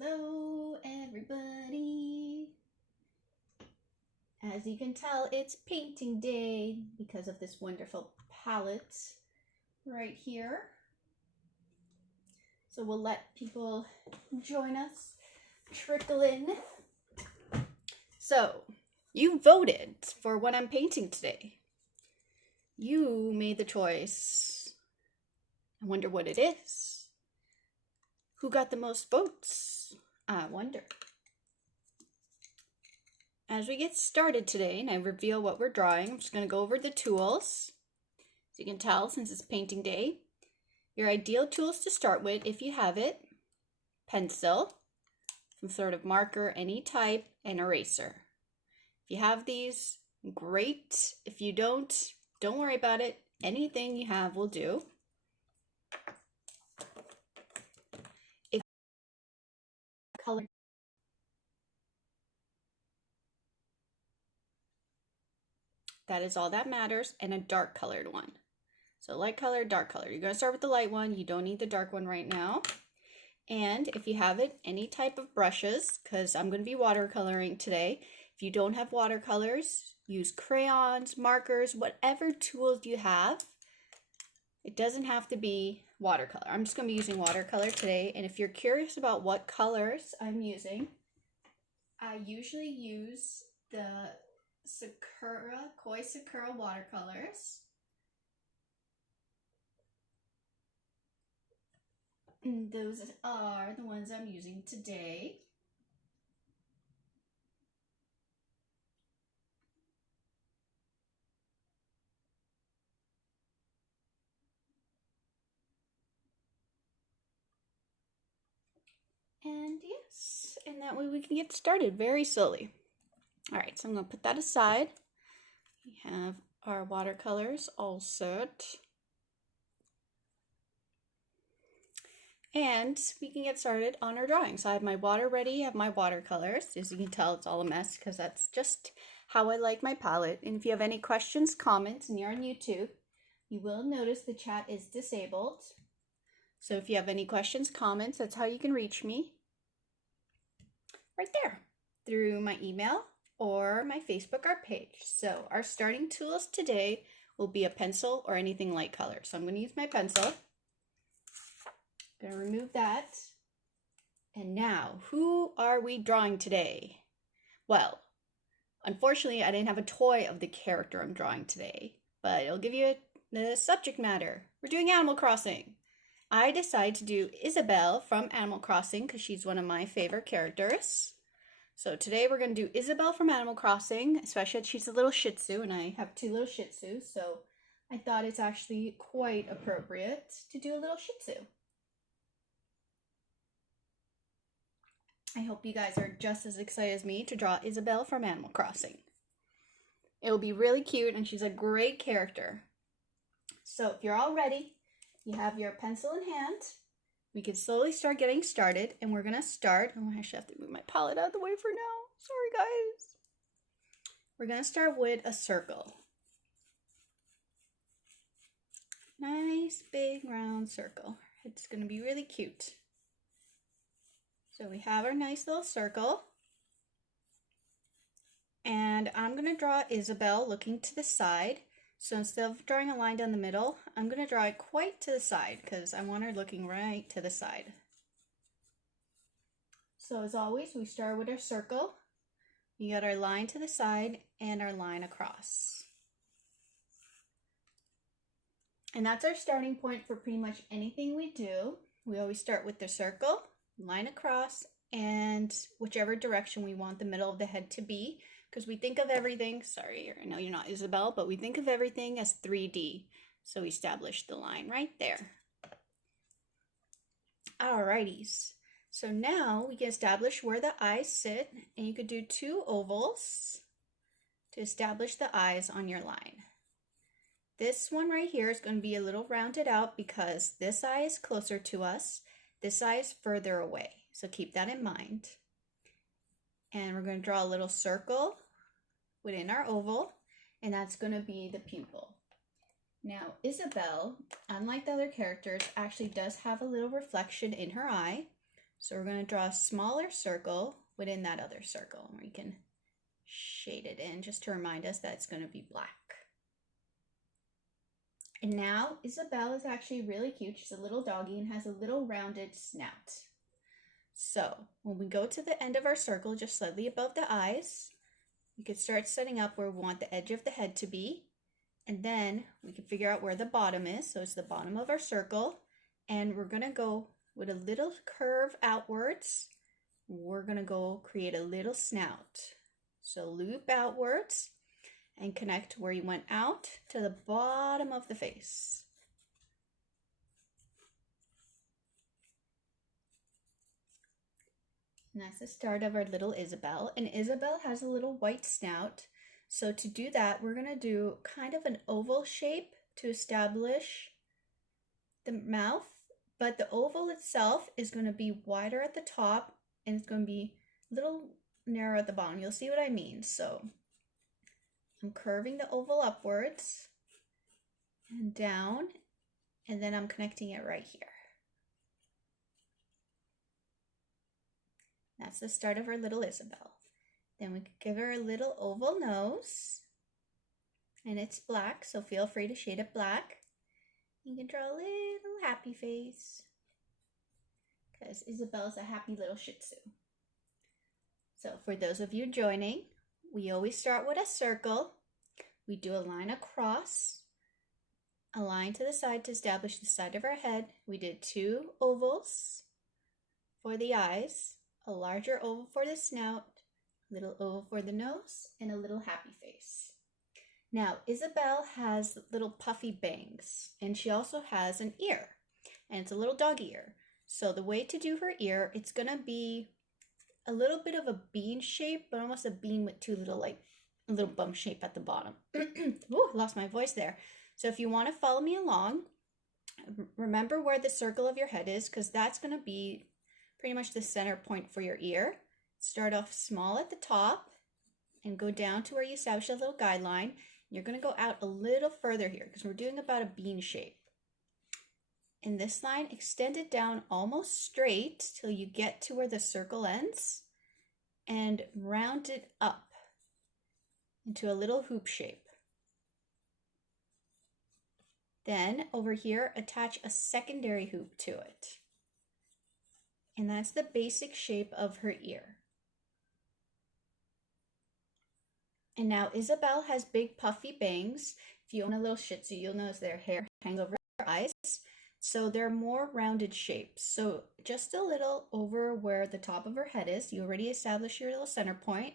Hello, everybody. As you can tell, it's painting day because of this wonderful palette right here. So we'll let people join us, trickle in. So, you voted for what I'm painting today. You made the choice. I wonder what it is. Who got the most votes? I wonder. As we get started today and I reveal what we're drawing, I'm just going to go over the tools. As you can tell, since it's painting day, your ideal tools to start with, if you have it: pencil, some sort of marker, any type, and eraser. If you have these, great. If you don't worry about it. Anything you have will do. Color. That is all that matters, and a dark colored one. So light color, dark color. You're going to start with the light one. You don't need the dark one right now. And if you have it, any type of brushes, because I'm going to be watercoloring today. If you don't have watercolors, use crayons, markers, whatever tools you have. It doesn't have to be watercolor. I'm just going to be using watercolor today. And if you're curious about what colors I'm using, I usually use the Koi Sakura watercolors. And those are the ones I'm using today. And yes, and that way we can get started very slowly. All right, so I'm going to put that aside. We have our watercolors all set. And we can get started on our drawing. So I have my water ready, I have my watercolors. As you can tell, it's all a mess because that's just how I like my palette. And if you have any questions, comments, and you're on YouTube, you will notice the chat is disabled. So if you have any questions, comments, that's how you can reach me. Right there, through my email or my Facebook art page. So our starting tools today will be a pencil or anything light color. So I'm going to use my pencil. I'm going to remove that. And now, who are we drawing today? Well, unfortunately, I didn't have a toy of the character I'm drawing today, but it'll give you the subject matter. We're doing Animal Crossing. I decided to do Isabelle from Animal Crossing because she's one of my favorite characters. So today we're going to do Isabelle from Animal Crossing, especially as she's a little Shih Tzu, and I have two little Shih Tzus, so I thought it's actually quite appropriate to do a little Shih Tzu. I hope you guys are just as excited as me to draw Isabelle from Animal Crossing. It will be really cute, and she's a great character. So if you're all ready, you have your pencil in hand, we can slowly start getting started, and we're going to start. Oh, I actually have to move my palette out of the way for now. Sorry, guys. We're going to start with a circle. Nice, big, round circle. It's going to be really cute. So we have our nice little circle. And I'm going to draw Isabelle looking to the side. So instead of drawing a line down the middle, I'm going to draw it quite to the side because I want her looking right to the side. So as always, we start with our circle. We got our line to the side and our line across. And that's our starting point for pretty much anything we do. We always start with the circle, line across, and whichever direction we want the middle of the head to be. Because we think of everything, sorry, I know you're not Isabelle, but we think of everything as 3D. So we establish the line right there. Alrighties. So now we can establish where the eyes sit, and you could do two ovals to establish the eyes on your line. This one right here is going to be a little rounded out because this eye is closer to us, this eye is further away. So keep that in mind. And we're going to draw a little circle within our oval, and that's going to be the pupil. Now, Isabelle, unlike the other characters, actually does have a little reflection in her eye. So we're going to draw a smaller circle within that other circle. We can shade it in just to remind us that it's going to be black. And now Isabelle is actually really cute. She's a little doggy and has a little rounded snout. So when we go to the end of our circle, just slightly above the eyes, we could start setting up where we want the edge of the head to be. And then we can figure out where the bottom is. So it's the bottom of our circle. And we're going to go with a little curve outwards. We're going to go create a little snout. So loop outwards and connect where you went out to the bottom of the face. And that's the start of our little Isabelle. And Isabelle has a little white snout. So to do that, we're going to do kind of an oval shape to establish the mouth. But the oval itself is going to be wider at the top and it's going to be a little narrow at the bottom. You'll see what I mean. So I'm curving the oval upwards and down, and then I'm connecting it right here. That's the start of our little Isabelle. Then we could give her a little oval nose, and it's black, so feel free to shade it black. You can draw a little happy face, because Isabelle's a happy little Shih Tzu. So for those of you joining, we always start with a circle. We do a line across, a line to the side to establish the side of our head. We did 2 ovals for the eyes, a larger oval for the snout, a little oval for the nose, and a little happy face. Now, Isabelle has little puffy bangs, and she also has an ear, and it's a little dog ear. So the way to do her ear, it's gonna be a little bit of a bean shape, but almost a bean with 2 little, like, a little bump shape at the bottom. Ooh, lost my voice there. So if you want to follow me along, remember where the circle of your head is, because that's going to be pretty much the center point for your ear. Start off small at the top and go down to where you establish a little guideline. You're going to go out a little further here because we're doing about a bean shape. In this line, extend it down almost straight till you get to where the circle ends and round it up into a little hoop shape. Then over here, attach a secondary hoop to it. And that's the basic shape of her ear. And now Isabelle has big puffy bangs. If you own a little Shih Tzu, you'll notice their hair hangs over their eyes. So they're more rounded shapes. So just a little over where the top of her head is. You already established your little center point.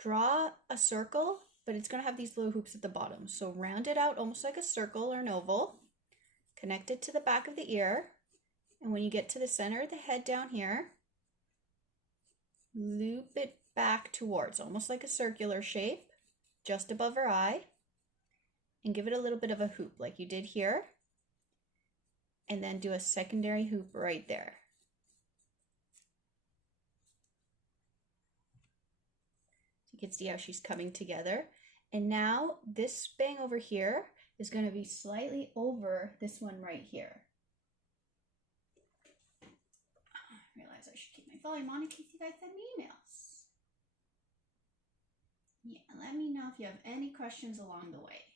Draw a circle, but it's going to have these little hoops at the bottom. So round it out almost like a circle or an oval. Connect it to the back of the ear. And when you get to the center of the head down here, loop it back towards almost like a circular shape just above her eye. And give it a little bit of a hoop like you did here. And then do a secondary hoop right there. You can see how she's coming together. And now this bang over here is going to be slightly over this one right here. I realize I should keep my volume on in case you guys send me emails. Yeah, let me know if you have any questions along the way.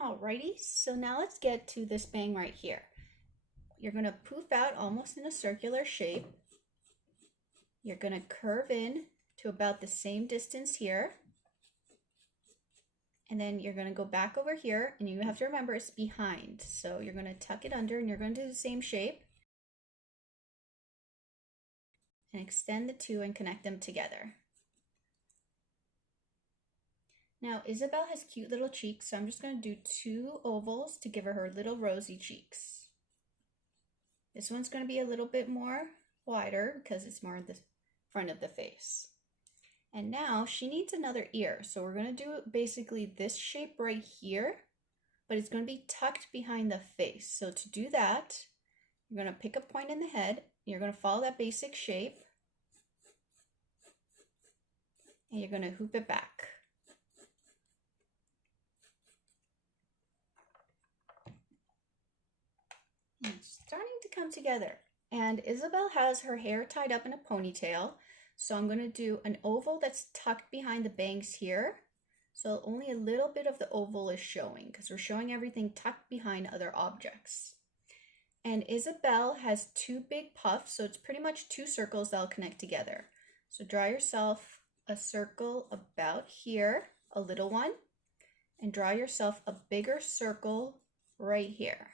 Alrighty, so now let's get to this bang right here. You're going to poof out almost in a circular shape. You're going to curve in to about the same distance here. And then you're going to go back over here, and you have to remember it's behind. So you're going to tuck it under, and you're going to do the same shape. And extend the 2 and connect them together. Now, Isabelle has cute little cheeks, so I'm just going to do 2 ovals to give her little rosy cheeks. This one's going to be a little bit more wider because it's more in the front of the face. And now she needs another ear, so we're going to do basically this shape right here, but it's going to be tucked behind the face. So to do that, you're going to pick a point in the head, you're going to follow that basic shape, and you're going to hoop it back. come together. And Isabelle has her hair tied up in a ponytail. So I'm going to do an oval that's tucked behind the bangs here. So only a little bit of the oval is showing because we're showing everything tucked behind other objects. And Isabelle has two big puffs, so it's pretty much two circles that'll connect together. So draw yourself a circle about here, a little one, and draw yourself a bigger circle right here.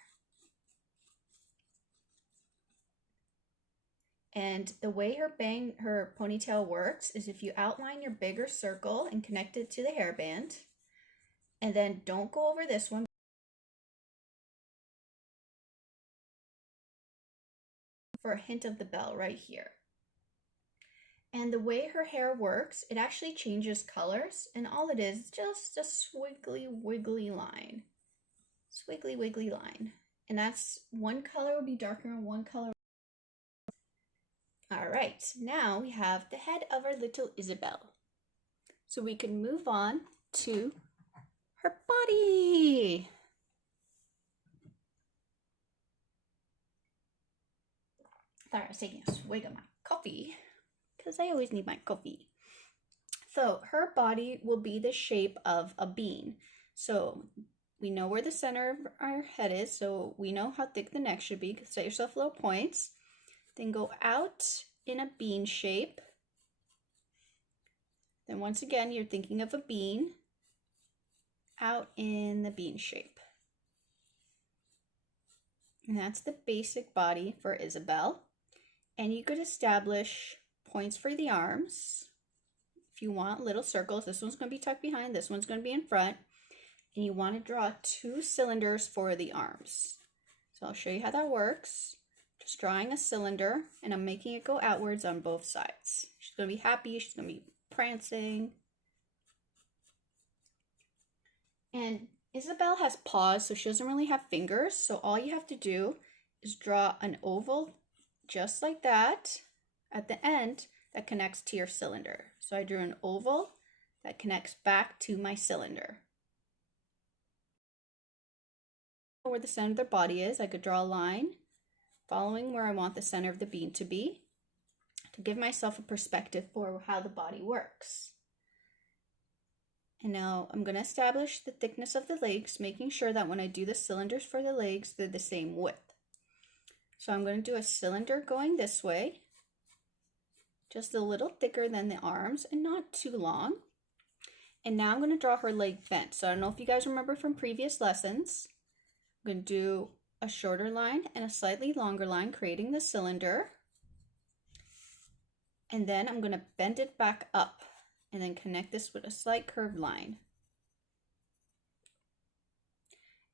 And the way her ponytail works is if you outline your bigger circle and connect it to the hairband, and then don't go over this one for a hint of the bell right here. And the way her hair works, it actually changes colors, and all it is just a squiggly wiggly line. Squiggly wiggly line. And that's one color will be darker and one color. All right, now we have the head of our little Isabelle. So we can move on to her body. Thought I was taking a swig of my coffee because I always need my coffee. So her body will be the shape of a bean. So we know where the center of our head is, so we know how thick the neck should be. Set yourself little points. Then go out in a bean shape. Then once again, you're thinking of a bean out in the bean shape. And that's the basic body for Isabelle. And you could establish points for the arms. If you want little circles, this one's going to be tucked behind, this one's going to be in front. And you want to draw two cylinders for the arms. So I'll show you how that works. Just drawing a cylinder, and I'm making it go outwards on both sides. She's going to be happy, she's going to be prancing. And Isabelle has paws, so she doesn't really have fingers, so all you have to do is draw an oval just like that at the end that connects to your cylinder. So I drew an oval that connects back to my cylinder. Where the center of their body is, I could draw a line following where I want the center of the bean to be to give myself a perspective for how the body works. And now I'm going to establish the thickness of the legs, making sure that when I do the cylinders for the legs, they're the same width. So I'm going to do a cylinder going this way, just a little thicker than the arms and not too long. And now I'm going to draw her leg bent. So I don't know if you guys remember from previous lessons. I'm going to do a shorter line and a slightly longer line, creating the cylinder. And then I'm going to bend it back up and then connect this with a slight curved line.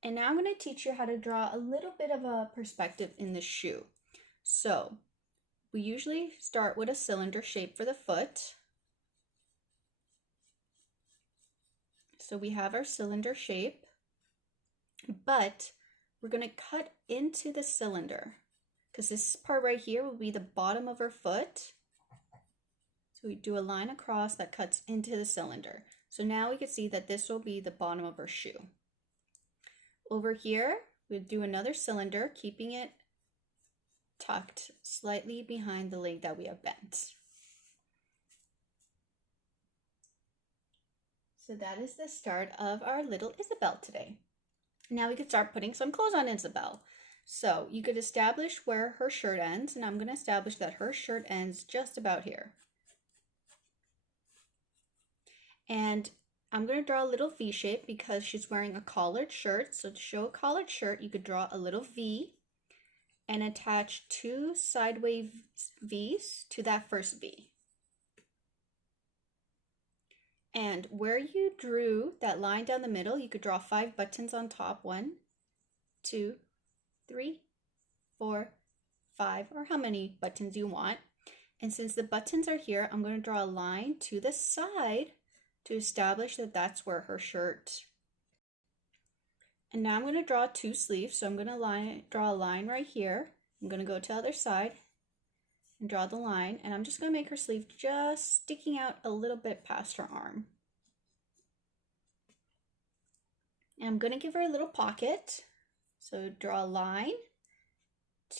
And now I'm going to teach you how to draw a little bit of a perspective in the shoe. So we usually start with a cylinder shape for the foot. So we have our cylinder shape, but we're going to cut into the cylinder because this part right here will be the bottom of her foot. So we do a line across that cuts into the cylinder. So now we can see that this will be the bottom of her shoe. Over here, we'll do another cylinder, keeping it tucked slightly behind the leg that we have bent. So that is the start of our little Isabelle today. Now we could start putting some clothes on Isabelle. So you could establish where her shirt ends, and I'm going to establish that her shirt ends just about here. And I'm going to draw a little V shape because she's wearing a collared shirt. So to show a collared shirt, you could draw a little V and attach two sideways V's to that first V. And where you drew that line down the middle, you could draw 5 buttons on top. 1, 2, 3, 4, 5, or how many buttons you want. And since the buttons are here, I'm going to draw a line to the side to establish that that's where her shirt. And now I'm going to draw 2 sleeves. So I'm going to draw a line right here. I'm going to go to the other side and draw the line. And I'm just going to make her sleeve just sticking out a little bit past her arm. And I'm going to give her a little pocket. So draw a line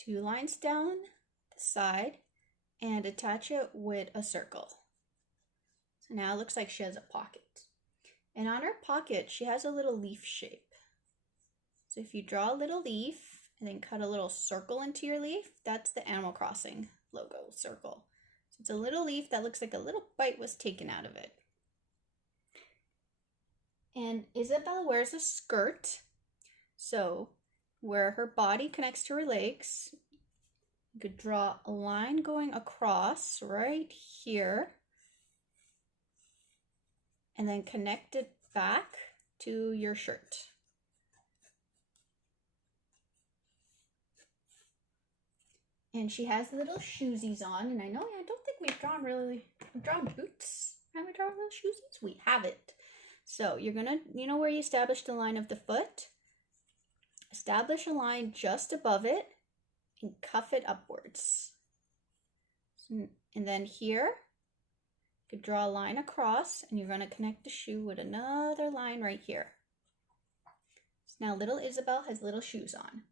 2 lines down the side and attach it with a circle. So now it looks like she has a pocket. And on her pocket, she has a little leaf shape. So if you draw a little leaf and then cut a little circle into your leaf, that's the Animal Crossing logo circle. So it's a little leaf that looks like a little bite was taken out of it. And Isabelle wears a skirt. So where her body connects to her legs, you could draw a line going across right here and then connect it back to your shirt. And she has little shoesies on, and I don't think we've drawn boots. Have we drawn little shoesies? We haven't. So you're gonna, where you established the line of the foot? Establish a line just above it and cuff it upwards. And then here, you could draw a line across, and you're gonna connect the shoe with another line right here. So now little Isabelle has little shoes on.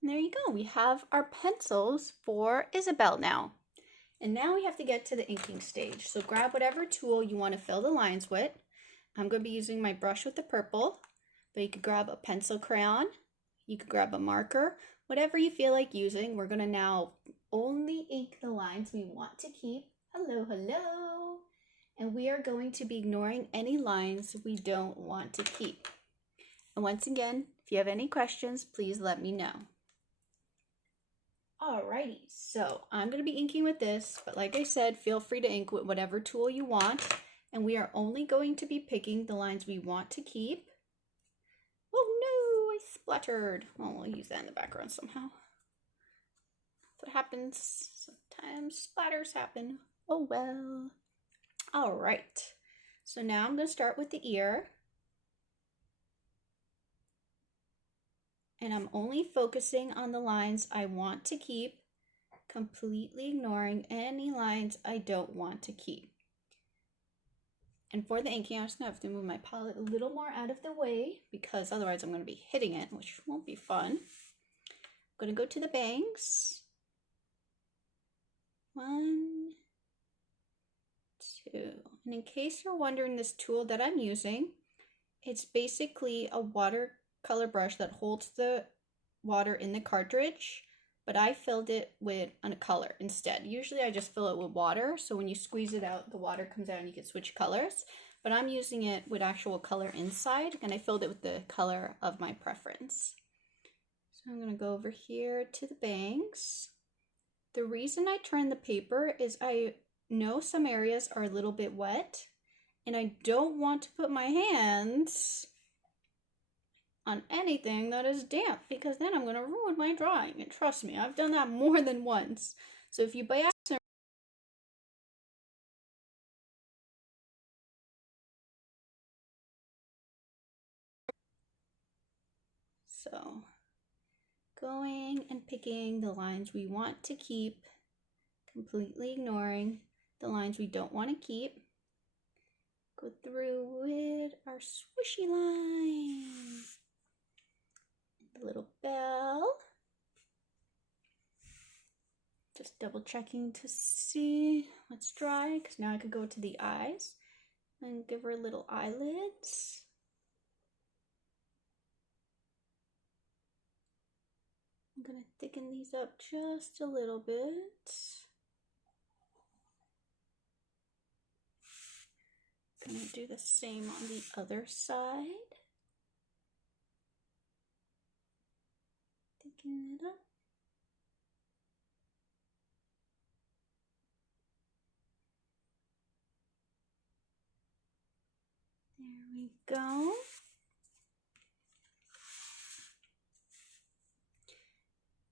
And there you go. We have our pencils for Isabelle now. And now we have to get to the inking stage. So grab whatever tool you want to fill the lines with. I'm going to be using my brush with the purple, but you could grab a pencil crayon. You could grab a marker, whatever you feel like using. We're going to now only ink the lines we want to keep. Hello, hello. And we are going to be ignoring any lines we don't want to keep. And once again, if you have any questions, please let me know. Alrighty, so I'm going to be inking with this, but like I said, feel free to ink with whatever tool you want, and we are only going to be picking the lines we want to keep. Oh no, I splattered. Well, we'll use that in the background somehow. That's what happens. Sometimes splatters happen. Oh well. Alright, so now I'm going to start with the ear. And I'm only focusing on the lines I want to keep, completely ignoring any lines I don't want to keep. And for the inking, I'm just going to have to move my palette a little more out of the way because otherwise I'm going to be hitting it, which won't be fun. I'm going to go to the bangs. 1, 2. And in case you're wondering, this tool that I'm using, it's basically a watercolor brush that holds the water in the cartridge, but I filled it with a color instead. Usually I just fill it with water, so when you squeeze it out, the water comes out and you can switch colors, but I'm using it with actual color inside, and I filled it with the color of my preference. So I'm going to go over here to the bangs. The reason I turn the paper is I know some areas are a little bit wet, and I don't want to put my hands on anything that is damp because then I'm going to ruin my drawing. And trust me, I've done that more than once. So if you by accident so going and picking the lines we want to keep, completely ignoring the lines we don't want to keep. Go through with our swishy line. The little bell. Just double checking to see what's dry, because now I could go to the eyes and give her little eyelids. I'm going to thicken these up just a little bit. I'm going to do the same on the other side. Thicken it up. There we go.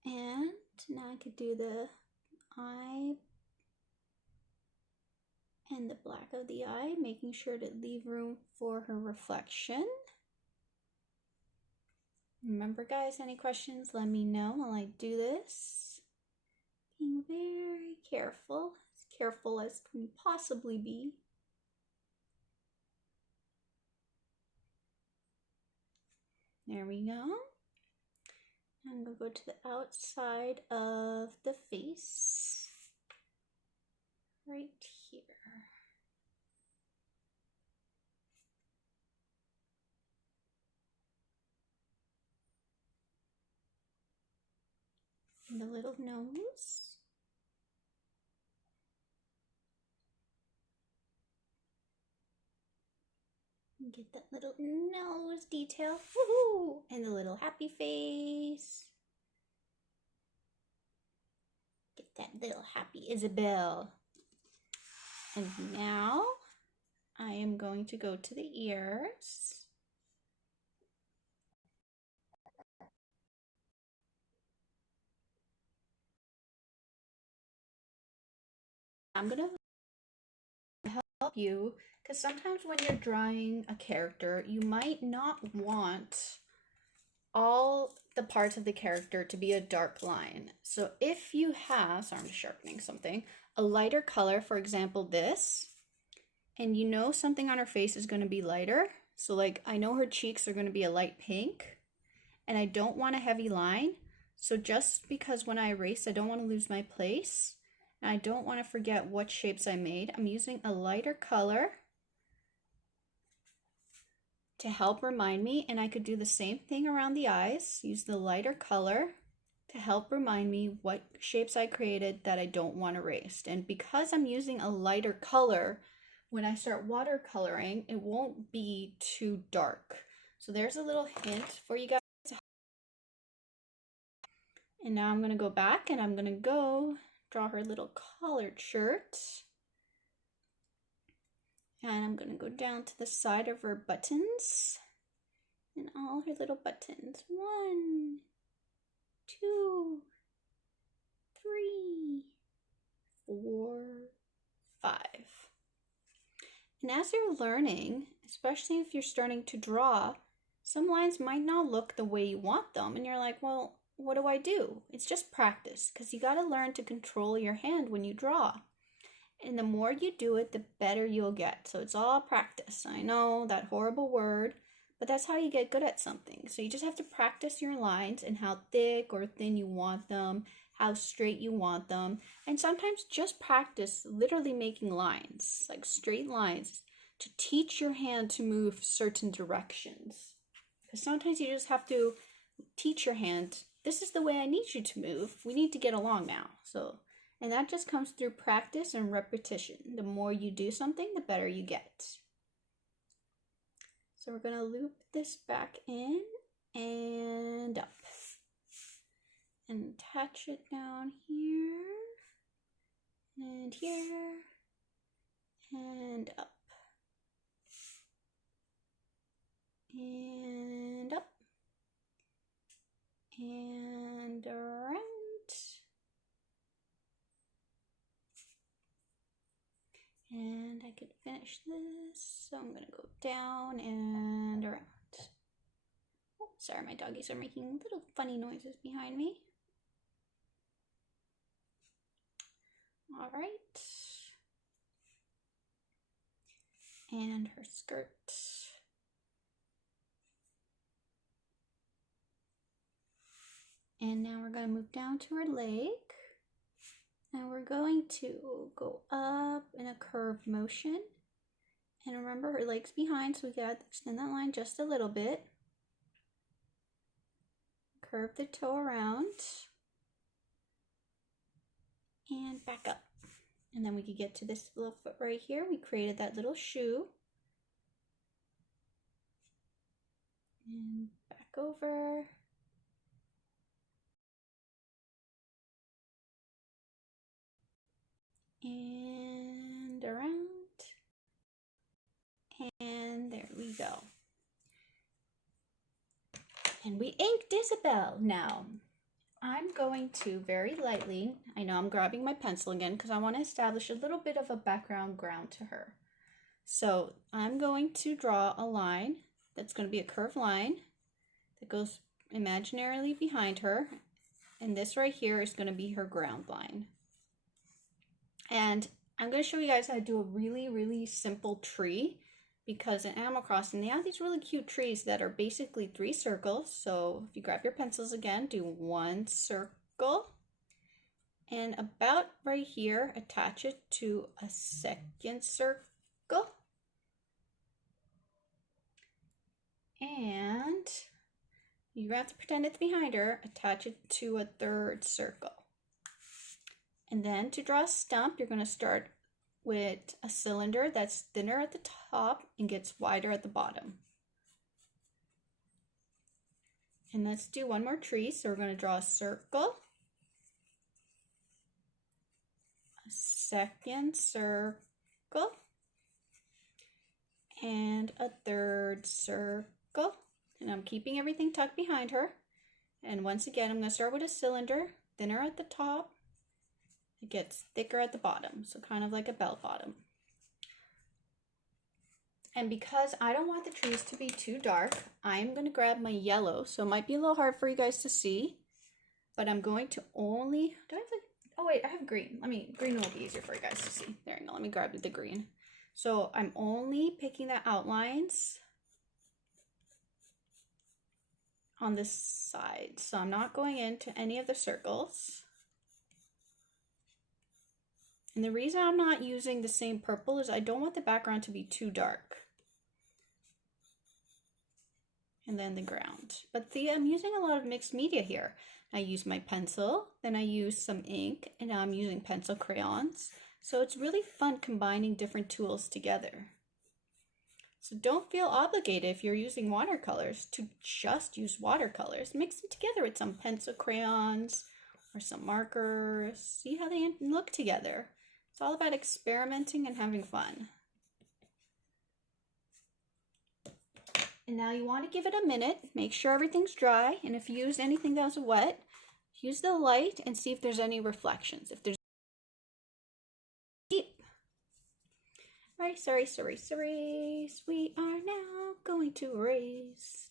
And now I could do the eye and the black of the eye, making sure to leave room for her reflection. Remember guys, any questions, let me know while I do this. Being very careful, as careful as can possibly be. There we go. I'm I'm going to go to the outside of the face, right here. And the little nose. Get that little nose detail. Woohoo! And the little happy face. Get that little happy Isabelle. And now I am going to go to the ears. I'm going to help you because sometimes when you're drawing a character, you might not want all the parts of the character to be a dark line. So if you have, sorry, I'm sharpening something, a lighter color, for example, this, and you know something on her face is going to be lighter. So like I know her cheeks are going to be a light pink and I don't want a heavy line. So just because when I erase, I don't want to lose my place and I don't want to forget what shapes I made, I'm using a lighter color to help remind me, and I could do the same thing around the eyes, use the lighter color to help remind me what shapes I created that I don't want erased. And because I'm using a lighter color, when I start watercoloring, it won't be too dark. So there's a little hint for you guys. And now I'm going to go back and I'm going to go draw her little collared shirt. And I'm going to go down to the side of her buttons and all her little buttons. 1, 2, 3, 4, 5. And as you're learning, especially if you're starting to draw, some lines might not look the way you want them. And you're like, well, what do I do? It's just practice because you got to learn to control your hand when you draw. And the more you do it, the better you'll get. So it's all practice. I know that horrible word, but that's how you get good at something. So you just have to practice your lines and how thick or thin you want them, how straight you want them. And sometimes just practice literally making lines, like straight lines, to teach your hand to move certain directions. Because sometimes you just have to teach your hand, this is the way I need you to move. We need to get along now. And that just comes through practice and repetition. The more you do something, the better you get. So we're going to loop this back in and up. And attach it down here. And here. And up. And up. And around. And I could finish this, so I'm going to go down and around. Oh, sorry, my doggies are making little funny noises behind me. All right. And her skirt. And now we're going to move down to her leg. And we're going to go up in a curved motion. And remember, her leg's behind, so we gotta extend that line just a little bit. Curve the toe around. And back up. And then we could get to this little foot right here. We created that little shoe. And back over. And around. And there we go. And we inked Isabelle. Now, I'm going to very lightly, I know I'm grabbing my pencil again because I want to establish a little bit of a background ground to her. So I'm going to draw a line that's going to be a curved line that goes imaginarily behind her. And this right here is going to be her ground line. And I'm going to show you guys how to do a really, really simple tree because in Animal Crossing they have these really cute trees that are basically 3 circles. So if you grab your pencils again, do 1 circle, and about right here attach it to a 2nd circle, and you have to pretend it's behind her, attach it to a 3rd circle. And then to draw a stump, you're going to start with a cylinder that's thinner at the top and gets wider at the bottom. And let's do one more tree. So we're going to draw a circle, a 2nd circle, and a 3rd circle. And I'm keeping everything tucked behind her. And once again, I'm going to start with a cylinder, thinner at the top. It gets thicker at the bottom, so kind of like a bell bottom. And because I don't want the trees to be too dark, I'm going to grab my yellow. So it might be a little hard for you guys to see, but I'm going to only, do I have like, oh wait, I have green. Green will be easier for you guys to see. There you go, let me grab the green. So I'm only picking the outlines on this side. So I'm not going into any of the circles. And the reason I'm not using the same purple is I don't want the background to be too dark. And then the ground. But I'm using a lot of mixed media here. I use my pencil, then I use some ink, and now I'm using pencil crayons. So it's really fun combining different tools together. So don't feel obligated if you're using watercolors to just use watercolors. Mix them together with some pencil crayons or some markers. See how they look together. It's all about experimenting and having fun. And now you want to give it a minute, make sure everything's dry, and if you use anything that's wet, use the light and see if there's any reflections. If there's Erase. We are now going to erase.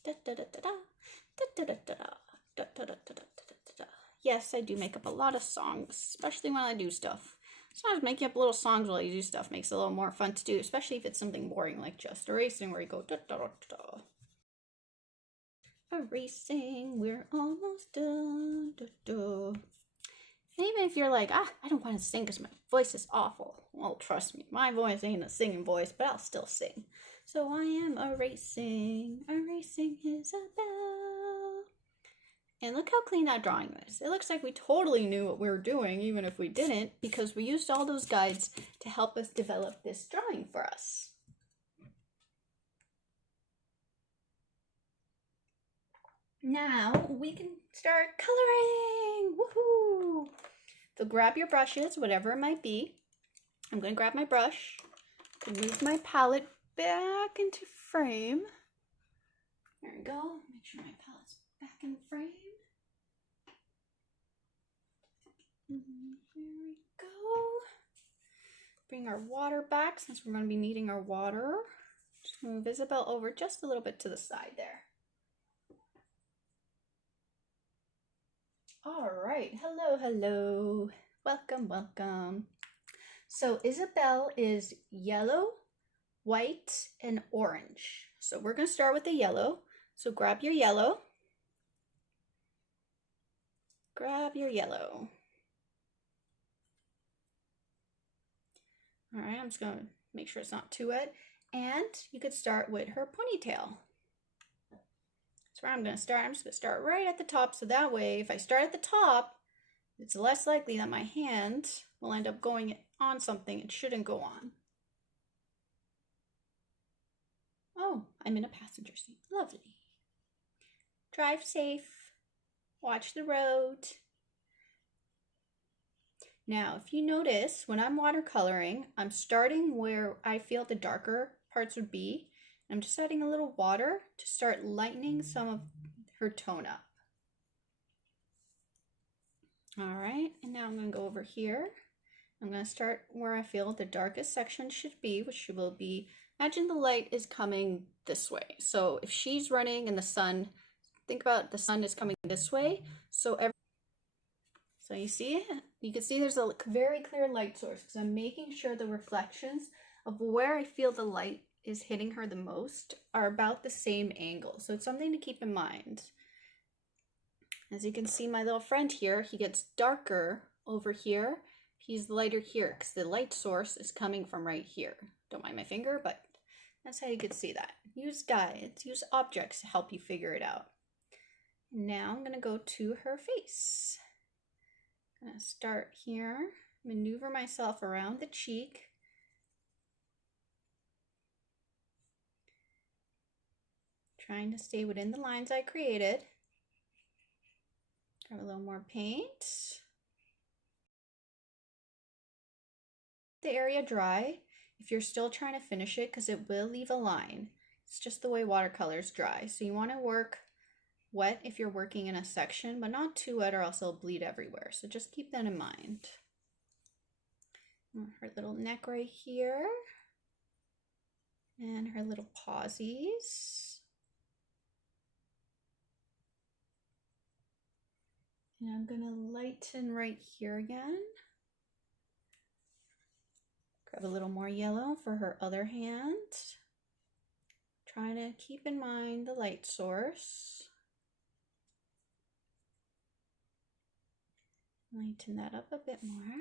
Yes, I do make up a lot of songs, especially when I do stuff. Sometimes making up little songs while you do stuff makes it a little more fun to do, especially if it's something boring like just erasing, where you go erasing, we're almost done. And even if you're like, I don't want to sing because my voice is awful. Well, trust me, my voice ain't a singing voice, but I'll still sing. So I am erasing Isabelle. And look how clean that drawing is. It looks like we totally knew what we were doing, even if we didn't, because we used all those guides to help us develop this drawing for us. Now we can start coloring. Woohoo! So grab your brushes, whatever it might be. I'm going to grab my brush, move my palette back into frame. There we go. Make sure my palette's back in frame. There we go. Bring our water back since we're going to be needing our water. Just move Isabelle over just a little bit to the side there. All right, hello. Welcome. So Isabelle is yellow, white, and orange. So we're going to start with the yellow. So grab your yellow. All right, I'm just going to make sure it's not too wet. And you could start with her ponytail. That's where I'm going to start. I'm just going to start right at the top, so that way if I start at the top, it's less likely that my hand will end up going on something it shouldn't go on. Oh, I'm in a passenger seat. Lovely. Drive safe. Watch the road. Now, if you notice, when I'm watercoloring, I'm starting where I feel the darker parts would be. I'm just adding a little water to start lightening some of her tone up. All right, and now I'm going to go over here. I'm going to start where I feel the darkest section should be, which will be, imagine the light is coming this way. So if she's running in the sun, think about the sun is coming this way. So you see it? You can see there's a very clear light source because I'm making sure the reflections of where I feel the light is hitting her the most are about the same angle. So it's something to keep in mind. As you can see, my little friend here, he gets darker over here. He's lighter here because the light source is coming from right here. Don't mind my finger, but that's how you could see that. Use guides, use objects to help you figure it out. Now I'm gonna go to her face. I'm gonna start here, maneuver myself around the cheek. Trying to stay within the lines I created. Grab a little more paint. The area dry if you're still trying to finish it, because it will leave a line. It's just the way watercolors dry. So you want to work wet if you're working in a section, but not too wet or else it'll bleed everywhere. So just keep that in mind. Her little neck right here. And her little pawsies. And I'm gonna lighten right here again. Grab a little more yellow for her other hand. Trying to keep in mind the light source. Lighten that up a bit more.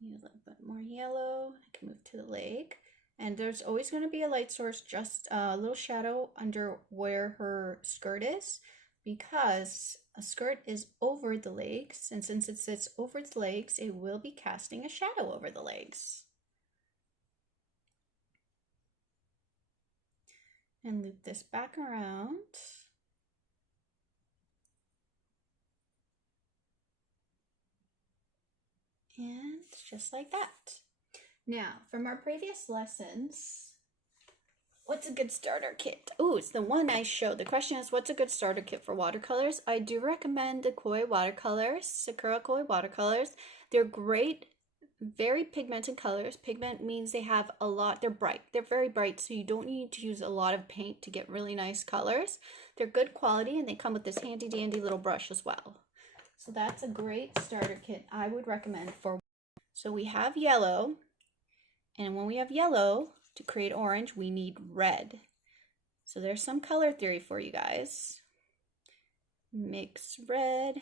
Need a little bit more yellow. I can move to the leg. And there's always going to be a light source, just a little shadow under where her skirt is, because a skirt is over the legs, and since it sits over the legs, it will be casting a shadow over the legs. And loop this back around. And just like that. Now, from our previous lessons, what's a good starter kit? Oh, it's the one I showed. The question is, what's a good starter kit for watercolors? I do recommend the Koi watercolors, Sakura Koi watercolors. They're great, very pigmented colors. Pigment means they have a lot, they're bright. They're very bright, so you don't need to use a lot of paint to get really nice colors. They're good quality, and they come with this handy dandy little brush as well. So that's a great starter kit I would recommend for. So we have yellow, and when we have yellow, to create orange, we need red. So there's some color theory for you guys. Mix red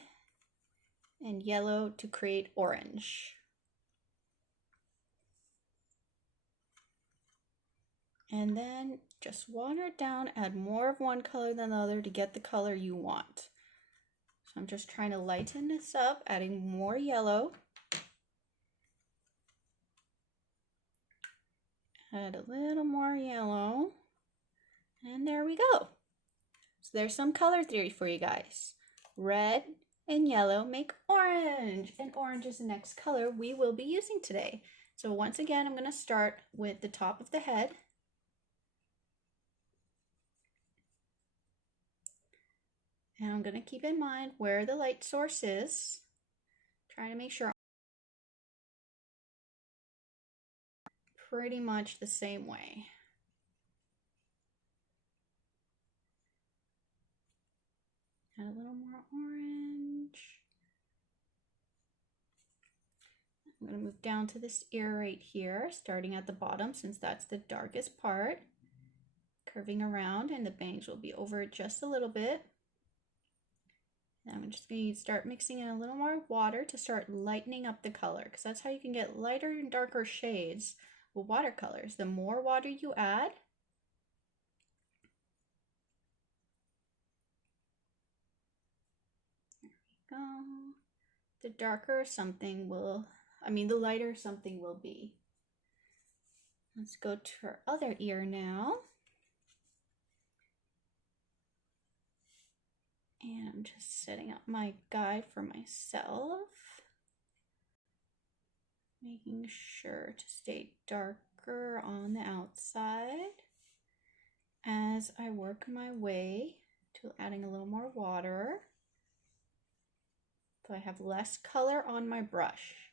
and yellow to create orange. And then just water it down, add more of one color than the other to get the color you want. So I'm just trying to lighten this up, adding more yellow. Add a little more yellow. And there we go. So there's some color theory for you guys. Red and yellow make orange, and orange is the next color we will be using today. So once again, I'm going to start with the top of the head. And I'm going to keep in mind where the light source is. Trying to make sure pretty much the same way. Add a little more orange. I'm going to move down to this ear right here, starting at the bottom since that's the darkest part. Curving around, and the bangs will be over it just a little bit. And I'm just going to start mixing in a little more water to start lightening up the color, because that's how you can get lighter and darker shades with watercolors. The more water you add, there we go, the darker something will, the lighter something will be. Let's go to our other ear now. And I'm just setting up my guide for myself. Making sure to stay darker on the outside as I work my way to adding a little more water. So I have less color on my brush.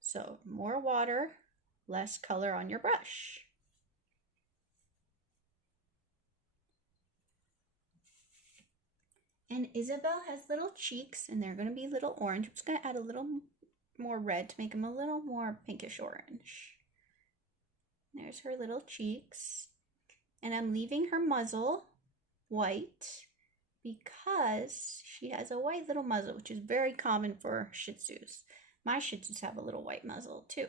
So more water, less color on your brush. And Isabelle has little cheeks, and they're going to be a little orange. I'm just going to add a little more red to make them a little more pinkish orange. There's her little cheeks. And I'm leaving her muzzle white because she has a white little muzzle, which is very common for Shih Tzus. My Shih Tzus have a little white muzzle too.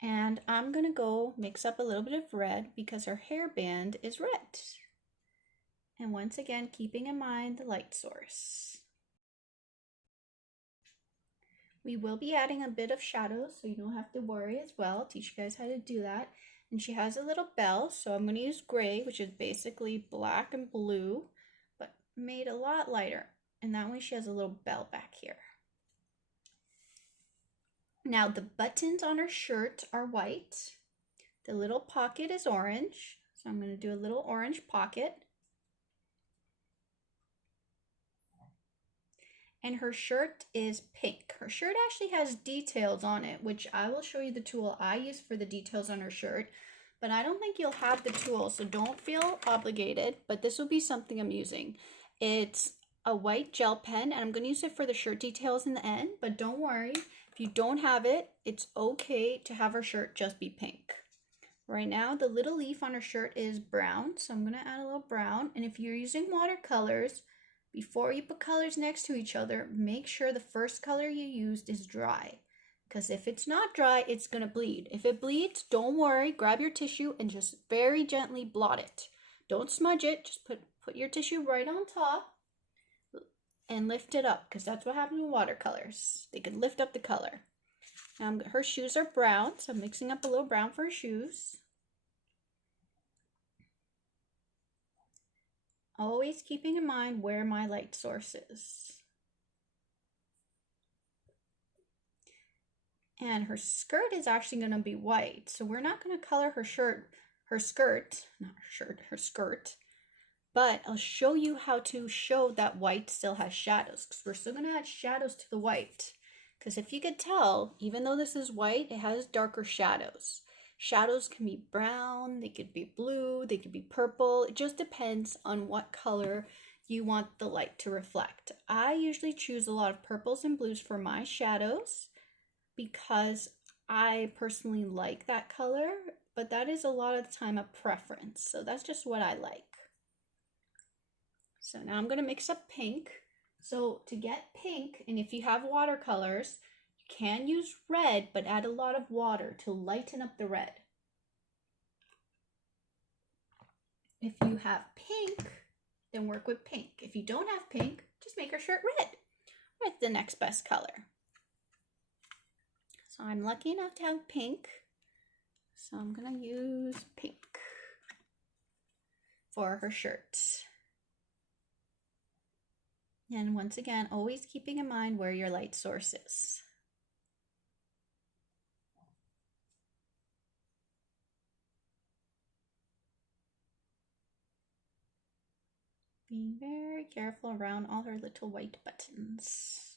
And I'm going to go mix up a little bit of red because her hairband is red. And once again, keeping in mind the light source. We will be adding a bit of shadows, so you don't have to worry as well. I'll teach you guys how to do that. And she has a little bell, so I'm going to use gray, which is basically black and blue, but made a lot lighter. And that way she has a little bell back here. Now the buttons on her shirt are white. The little pocket is orange, so I'm going to do a little orange pocket. And her shirt is pink. Her shirt actually has details on it, which I will show you the tool I use for the details on her shirt. But I don't think you'll have the tool, so don't feel obligated. But this will be something I'm using. It's a white gel pen, and I'm going to use it for the shirt details in the end. But don't worry, if you don't have it, it's okay to have her shirt just be pink. Right now, the little leaf on her shirt is brown, so I'm going to add a little brown. And if you're using watercolors, before you put colors next to each other, make sure the first color you used is dry. Because if it's not dry, it's going to bleed. If it bleeds, don't worry. Grab your tissue and just very gently blot it. Don't smudge it. Just put your tissue right on top and lift it up. Because that's what happens with watercolors. They can lift up the color. Her shoes are brown, so I'm mixing up a little brown for her shoes. Always keeping in mind where my light source is. And her skirt is actually going to be white, so we're not going to color her skirt, but I'll show you how to show that white still has shadows, because we're still going to add shadows to the white. Because if you could tell, even though this is white, it has darker shadows. Shadows can be brown, they could be blue, they could be purple. It just depends on what color you want the light to reflect. I usually choose a lot of purples and blues for my shadows because I personally like that color, but that is a lot of the time a preference. So that's just what I like. So now I'm going to mix up pink. So to get pink, and if you have watercolors, you can use red, but add a lot of water to lighten up the red. If you have pink, then work with pink. If you don't have pink, just make your shirt red with the next best color. So I'm lucky enough to have pink, so I'm going to use pink for her shirt. And once again, always keeping in mind where your light source is. Being very careful around all her little white buttons.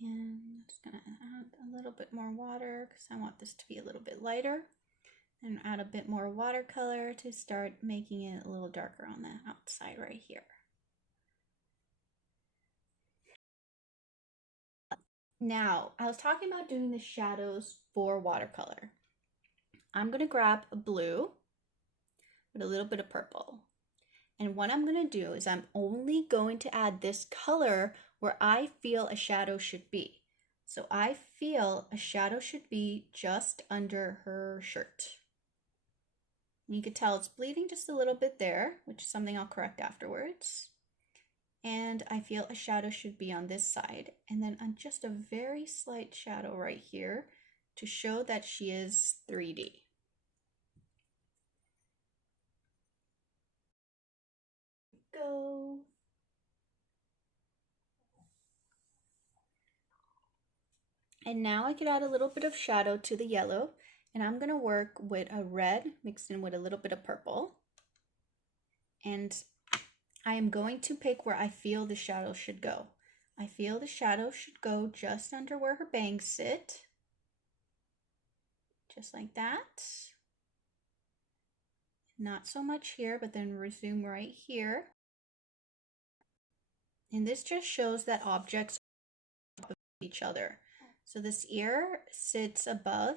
And I'm just going to add a little bit more water because I want this to be a little bit lighter. And add a bit more watercolor to start making it a little darker on the outside right here. Now, I was talking about doing the shadows for watercolor. I'm going to grab a blue with a little bit of purple. And what I'm going to do is I'm only going to add this color where I feel a shadow should be. So I feel a shadow should be just under her shirt. You can tell it's bleeding just a little bit there, which is something I'll correct afterwards. And I feel a shadow should be on this side. And then on just a very slight shadow right here to show that she is 3D. Go. And now I could add a little bit of shadow to the yellow. And I'm going to work with a red mixed in with a little bit of purple. And I am going to pick where I feel the shadow should go. I feel the shadow should go just under where her bangs sit. Just like that. Not so much here, but then resume right here. And this just shows that objects are on top of each other. So this ear sits above,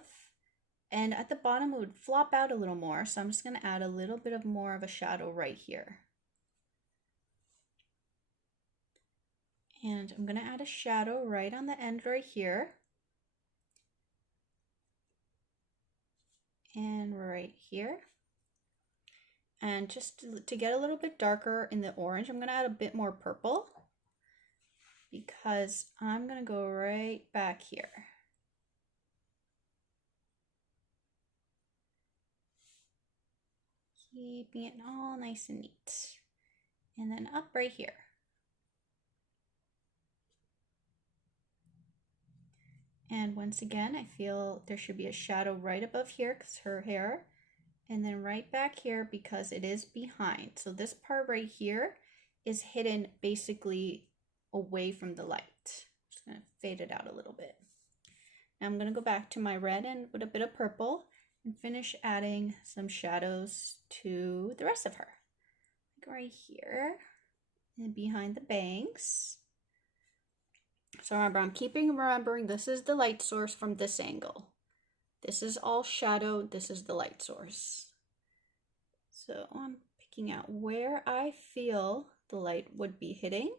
and at the bottom it would flop out a little more. So I'm just going to add a little bit of more of a shadow right here. And I'm going to add a shadow right on the end right here. And right here. And just to get a little bit darker in the orange, I'm going to add a bit more purple, because I'm going to go right back here. Keeping it all nice and neat. And then up right here. And once again, I feel there should be a shadow right above here because her hair, and then right back here because it is behind. So this part right here is hidden basically away from the light. I'm just gonna fade it out a little bit. Now I'm gonna go back to my red and with a bit of purple and finish adding some shadows to the rest of her. Like right here and behind the bangs. So remember, I'm remembering this is the light source from this angle. This is all shadow, this is the light source. So I'm picking out where I feel the light would be hitting.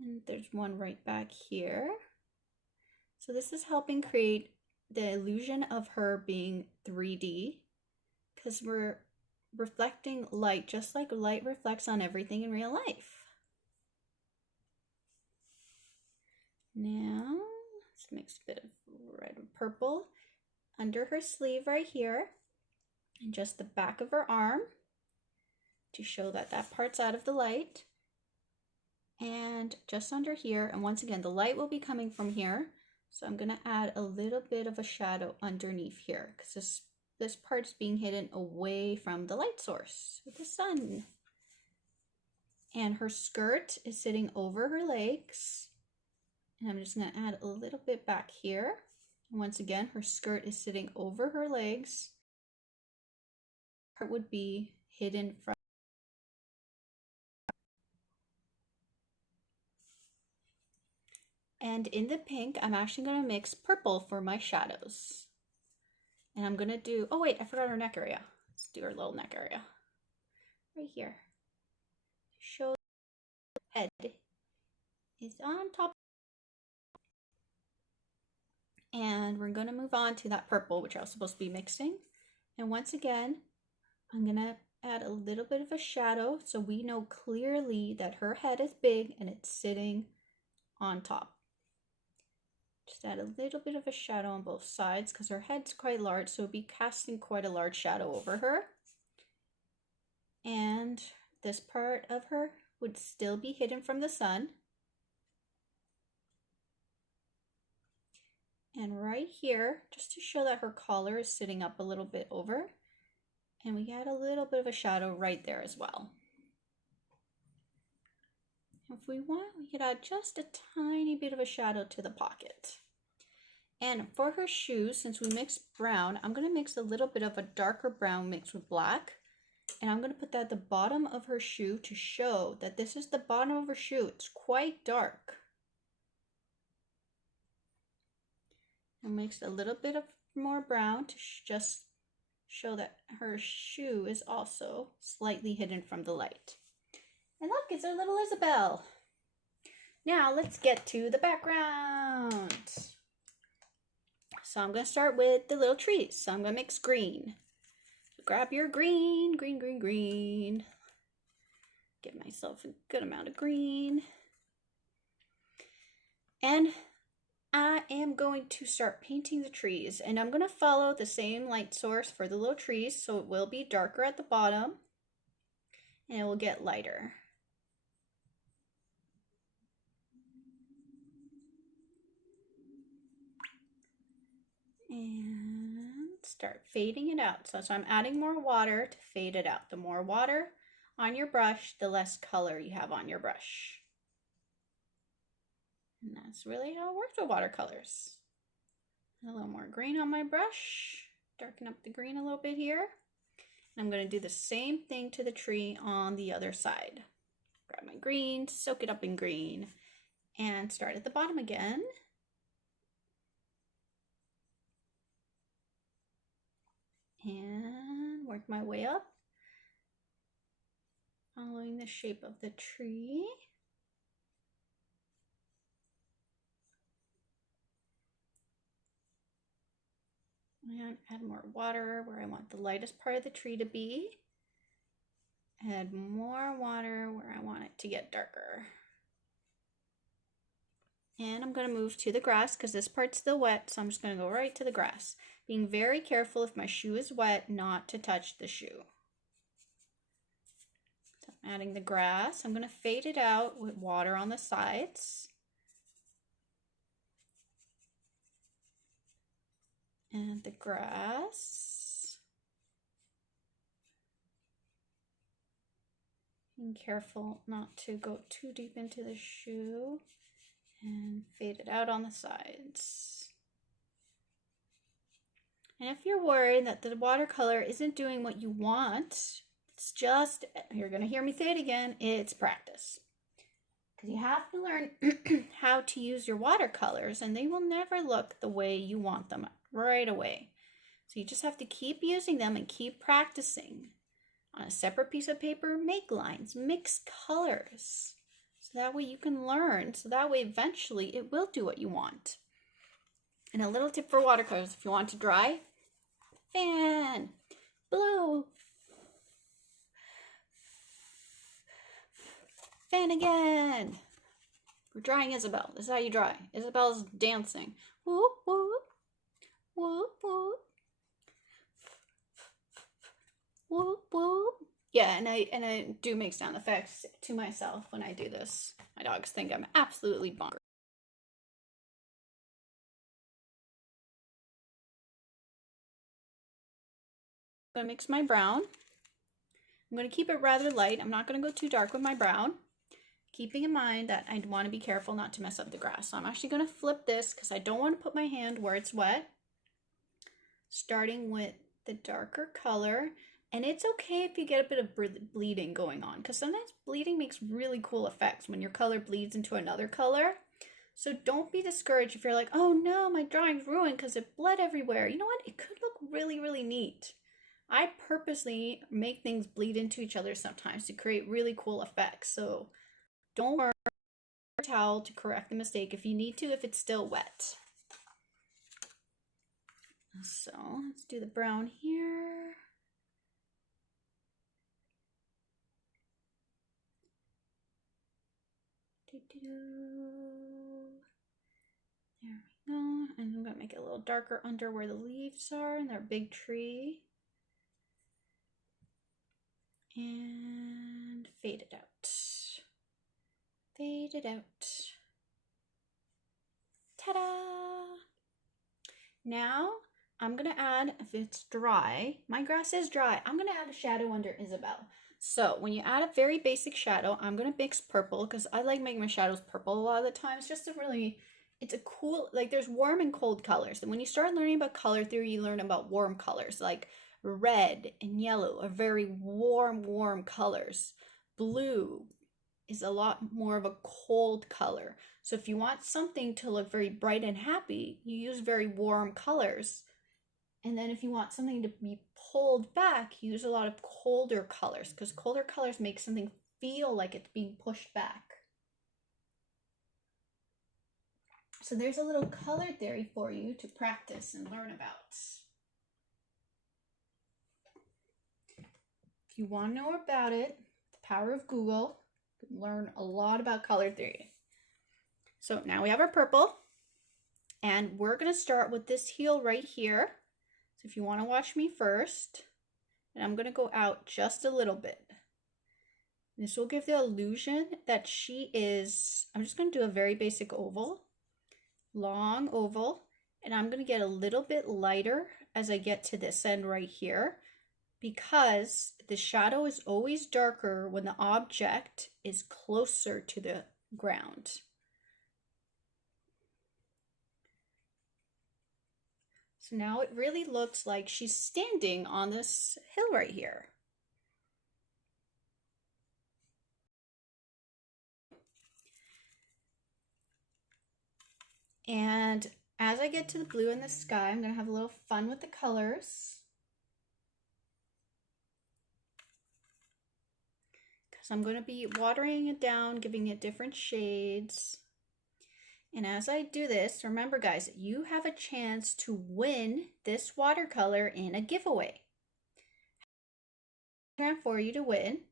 And there's one right back here. So this is helping create the illusion of her being 3D, because we're reflecting light just like light reflects on everything in real life. Now, let's mix a bit of red and purple under her sleeve right here, and just the back of her arm to show that that part's out of the light, and just under here. And once again, the light will be coming from here, so I'm going to add a little bit of a shadow underneath here because this part's being hidden away from the light source with the sun. And her skirt is sitting over her legs. And I'm just going to add a little bit back here. And once again, her skirt is sitting over her legs. It would be hidden from. And in the pink, I'm actually going to mix purple for my shadows. And I'm going to do, oh wait, I forgot her neck area. Let's do her little neck area. Right here. Show the head is on top. And we're going to move on to that purple, which I was supposed to be mixing. And once again, I'm going to add a little bit of a shadow so we know clearly that her head is big and it's sitting on top. Just add a little bit of a shadow on both sides because her head's quite large, so it'll be casting quite a large shadow over her. And this part of her would still be hidden from the sun. And right here, just to show that her collar is sitting up a little bit over, and we add a little bit of a shadow right there as well. If we want, we could add just a tiny bit of a shadow to the pocket. And for her shoes, since we mixed brown, I'm going to mix a little bit of a darker brown mixed with black. And I'm going to put that at the bottom of her shoe to show that this is the bottom of her shoe. It's quite dark. I mixed a little bit of more brown to just show that her shoe is also slightly hidden from the light. And look, it's our little Isabelle. Now let's get to the background. So I'm going to start with the little trees. So I'm going to mix green. So grab your green, green, green, green. Give myself a good amount of green. And I am going to start painting the trees, and I'm going to follow the same light source for the little trees, so it will be darker at the bottom and it will get lighter. And start fading it out. So I'm adding more water to fade it out. The more water on your brush, the less color you have on your brush. And that's really how it works with watercolors. A little more green on my brush, darken up the green a little bit here. And I'm going to do the same thing to the tree on the other side. Grab grab my green, soak it up in green, and start at the bottom again. And work my way up, following the shape of the tree. And add more water where I want the lightest part of the tree to be. Add more water where I want it to get darker. And I'm going to move to the grass because this part's still wet, so I'm just going to go right to the grass. Being very careful if my shoe is wet not to touch the shoe. So I'm adding the grass. I'm going to fade it out with water on the sides. And the grass. Being careful not to go too deep into the shoe. And fade it out on the sides. And if you're worried that the watercolor isn't doing what you want, it's just, you're going to hear me say it again, it's practice. Because you have to learn how to use your watercolors, and they will never look the way you want them right away. So you just have to keep using them and keep practicing. On a separate piece of paper, make lines, mix colors. So that way you can learn, so that way eventually it will do what you want. And a little tip for watercolors, if you want to dry, fan, blow, fan again. We're drying Isabelle. This is how you dry. Isabelle's dancing. Whoop, whoop, whoop, whoop, whoop, whoop. Yeah, and I do make sound effects to myself when I do this. My dogs think I'm absolutely bonkers. I'm going to mix my brown. I'm going to keep it rather light. I'm not going to go too dark with my brown, keeping in mind that I want to be careful not to mess up the grass. So I'm actually going to flip this because I don't want to put my hand where it's wet. Starting with the darker color. And it's okay if you get a bit of bleeding going on, because sometimes bleeding makes really cool effects when your color bleeds into another color. So don't be discouraged if you're like, oh no, my drawing's ruined because it bled everywhere. You know what? It could look really, really neat. I purposely make things bleed into each other sometimes to create really cool effects. So don't worry, a towel to correct the mistake if you need to, if it's still wet. So let's do the brown here. There we go. And I'm going to make it a little darker under where the leaves are in their big tree. And fade it out. Fade it out. Ta-da! Now I'm going to add, if it's dry, my grass is dry, I'm going to add a shadow under Isabelle. So when you add a very basic shadow, I'm going to mix purple because I like making my shadows purple a lot of the time. It's just a really, it's a cool, like there's warm and cold colors. And when you start learning about color theory, you learn about warm colors like red and yellow are very warm colors. Blue is a lot more of a cold color. So if you want something to look very bright and happy, you use very warm colors. And then if you want something to be pulled back, use a lot of colder colors because colder colors make something feel like it's being pushed back. So there's a little color theory for you to practice and learn about. If you want to know about it, the power of Google, you can learn a lot about color theory. So now we have our purple, and we're going to start with this heel right here. So if you want to watch me first, and I'm going to go out just a little bit. This will give the illusion that she is, I'm just going to do a very basic oval, long oval, and I'm going to get a little bit lighter as I get to this end right here, because the shadow is always darker when the object is closer to the ground. So now it really looks like she's standing on this hill right here. And as I get to the blue in the sky, I'm going to have a little fun with the colors. Because I'm going to be watering it down, giving it different shades. And as I do this, remember guys, you have a chance to win this watercolor in a giveaway. For you to win,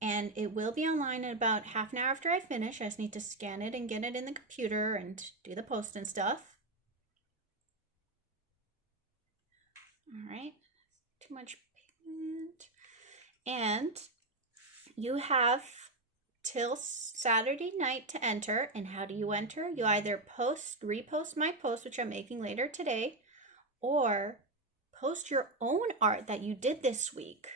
and it will be online in about half an hour after I finish. I just need to scan it and get it in the computer and do the post and stuff. All right, too much pigment. And you have till Saturday night to enter. And how do you enter? You either repost my post, which I'm making later today, or post your own art that you did this week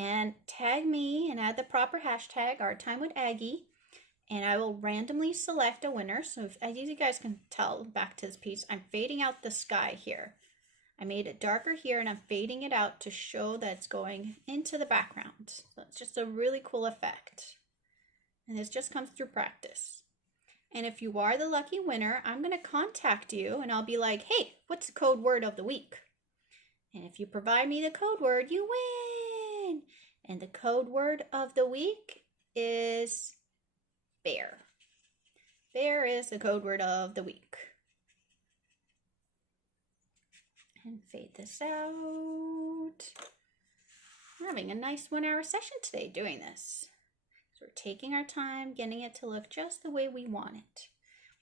and tag me and add the proper hashtag Art Time with Aggy, and I will randomly select a winner. So if, as you guys can tell, back to this piece, I'm fading out the sky here. I made it darker here and I'm fading it out to show that it's going into the background. So it's just a really cool effect. And this just comes through practice. And if you are the lucky winner, I'm going to contact you and I'll be like, hey, what's the code word of the week? And if you provide me the code word, you win. And the code word of the week is bear. Bear is the code word of the week. And fade this out. We're having a nice 1 hour session today doing this. So we're taking our time, getting it to look just the way we want it.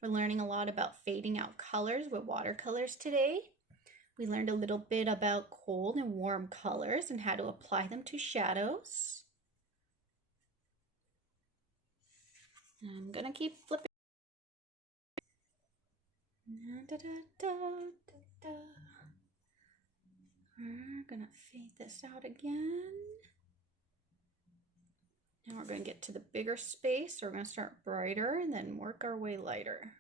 We're learning a lot about fading out colors with watercolors today. We learned a little bit about cold and warm colors and how to apply them to shadows. I'm gonna keep flipping. We're gonna fade this out again. And we're gonna get to the bigger space. So we're gonna start brighter and then work our way lighter.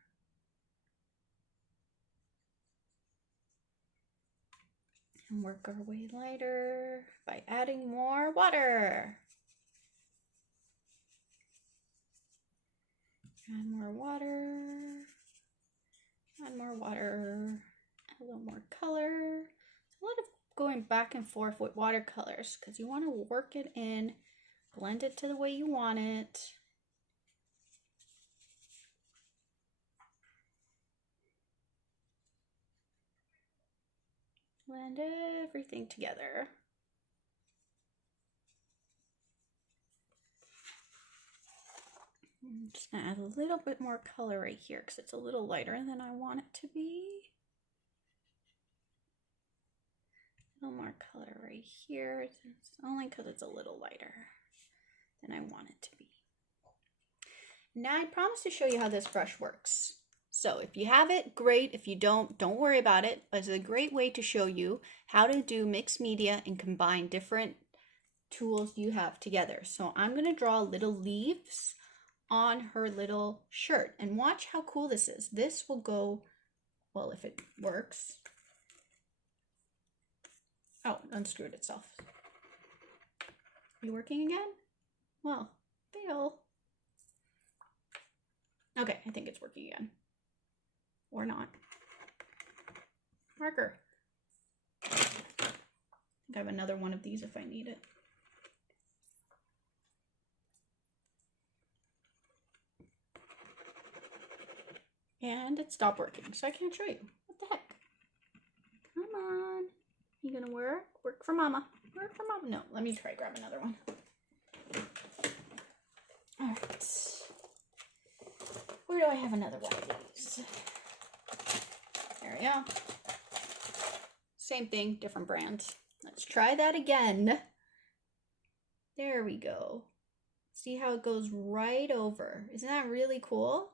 And work our way lighter by adding more water. Add more water. Add more water. Add a little more color. It's a lot of going back and forth with watercolors because you want to work it in, blend it to the way you want it. Blend everything together. I'm just gonna add a little bit more color right here because it's a little lighter than I want it to be. A little more color right here. It's only because it's a little lighter than I want it to be. Now I promise to show you how this brush works. So if you have it, great. If you don't worry about it. But it's a great way to show you how to do mixed media and combine different tools you have together. So I'm going to draw little leaves on her little shirt and watch how cool this is. This will go, well, if it works. Oh, it unscrewed itself. Are you working again? Well, fail. Okay, I think it's working again. Or not. Marker. I think I have another one of these if I need it. And it stopped working, so I can't show you. What the heck? Come on. You gonna work? Work for mama. Work for mama. No, let me try grab another one. All right. Where do I have another one of these? There we go. Same thing, different brand. Let's try that again. There we go. See how it goes right over. Isn't that really cool?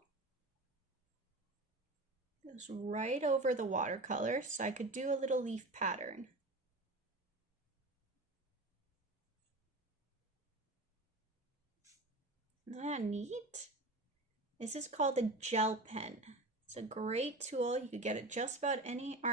It goes right over the watercolor, so I could do a little leaf pattern. Isn't that neat? This is called a gel pen. It's a great tool. You could get it just about any art